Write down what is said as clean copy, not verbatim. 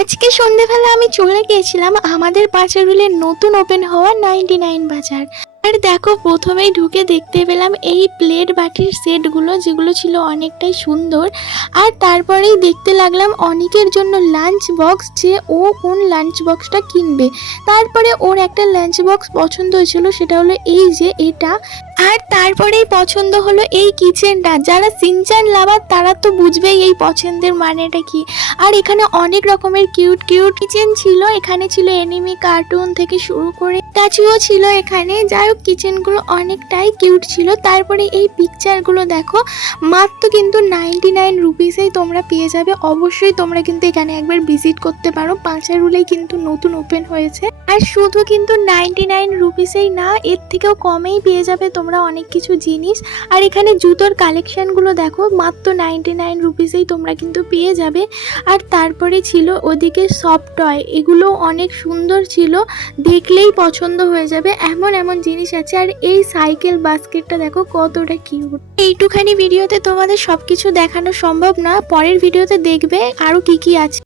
আজকে সন্ধ্যেবেলা আমি চলে গিয়েছিলাম আমাদের পাঁচারুলের নতুন ওপেন হওয়া 99 বাজার। আর দেখো, প্রথমেই ঢুকে দেখতে পেলাম এই প্লেট বাটির সেটগুলো, যেগুলো ছিল অনেকটাই সুন্দর। আর তারপরেই দেখতে লাগলাম অনেকের জন্য লাঞ্চ বক্স, যে ও কোন লাঞ্চ বক্সটা কিনবে। তারপরে ওর একটা লাঞ্চ বক্স পছন্দ হয়েছিল, সেটা হলো এই যে এটা। আর তারপরেই পছন্দ হলো এই কিচেনটা। যারা সিনচান লাভার তারা তো বুঝবেই এই পছন্দের মানেটা কি। আর এখানে অনেক রকমের কিউট কিউট কিচেন ছিল। এখানে ছিল এনিমি কার্টুন থেকে শুরু করে স্ট্যাচুও ছিল এখানে। যাই হোক, কিচেনগুলো অনেকটাই কিউট ছিল। তারপরে এই পিকচারগুলো দেখো, মাত্র কিন্তু 99 রুপিসেই তোমরা পেয়ে যাবে। অবশ্যই তোমরা কিন্তু এখানে একবার ভিজিট করতে পারো। পাঁচারুলেই কিন্তু নতুন ওপেন হয়েছে। আর শুধু কিন্তু 99 রুপিসেই না, এর থেকেও কমেই পেয়ে যাবে তোমরা অনেক কিছু জিনিস। আর এখানে জুতোর কালেকশনগুলো দেখো, মাত্র 99 রুপিসেই তোমরা কিন্তু পেয়ে যাবে। আর তারপরে ছিল ওদিকে সফট টয়, এগুলো অনেক সুন্দর ছিল, দেখলেই পছন্দ হয়ে যাবে এমন এমন জিনিস আছে। আর এই সাইকেল বাস্কেটটা দেখো কতটা কিউট। এইটুখানি ভিডিওতে তোমাদের সবকিছু দেখানো সম্ভব না, পরের ভিডিওতে দেখবে আরো কি কি আছে।